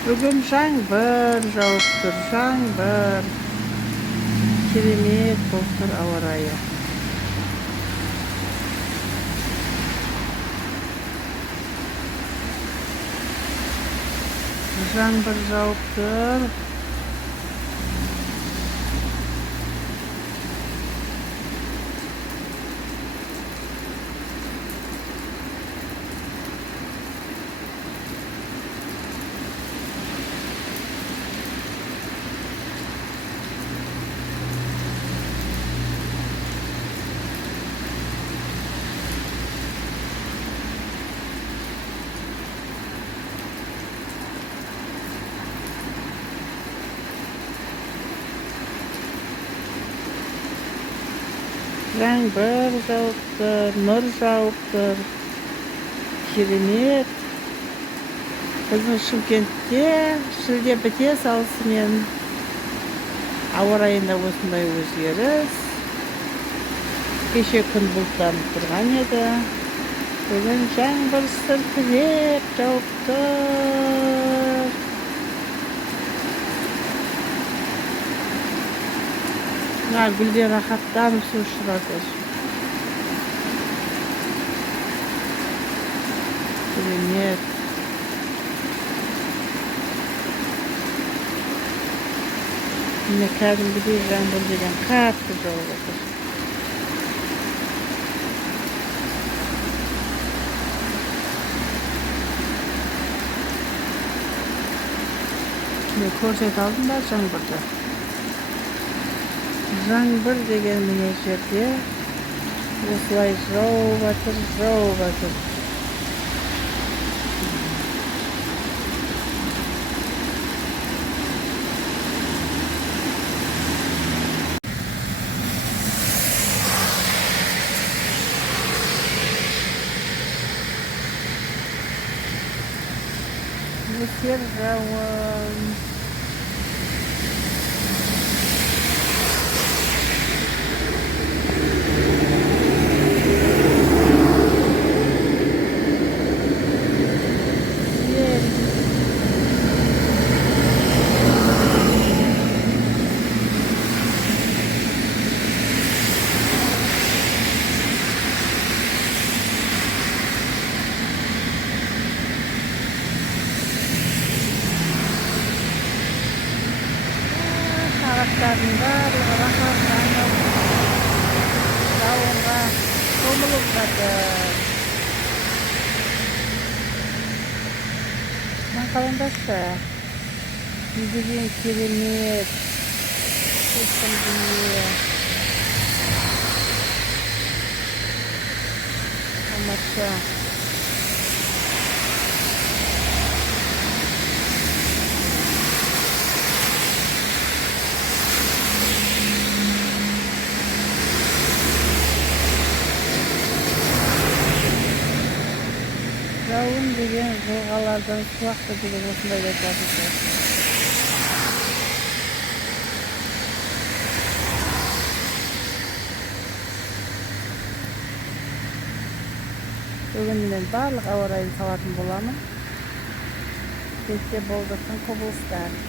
Bugün жаңбыр жауып тұр, жаңбыр. Керемет болып тұр ауа райы. Жаңбыр жауып тұр. Жаңбыр жауып тұр, нұр жауып тұр. Керемет. Біздің Шымкентте шілде біте салысымен ауа райында осындай өзгеріс. Кеше күн бұлттанып тұрған еді. Бүгін жаңбыр сіркіреп жауып тұр. Гүлдер рахаттанып су ішіп жатыр. Керемет. Міне кәдімгідей жаңбыр деген қатты жауып жатыр. Міне көрсете алдым ба жаңбырды. Жаңбыр деген міне жерде осылай жауып жатыр, жауып жатыр. Нөсер жауын. Ағаштардың барлығы рахаттанып, жауынға шомылып жатыр. Қараңдаршы, не деген керемет, тылсым дүние. Тамаша. Жауын деген жылғалардан суақты деген осындай деп жатыр. Бүгін мен барлық ауа райын салатын боламын. Кеште болып жатқан құбылыстар.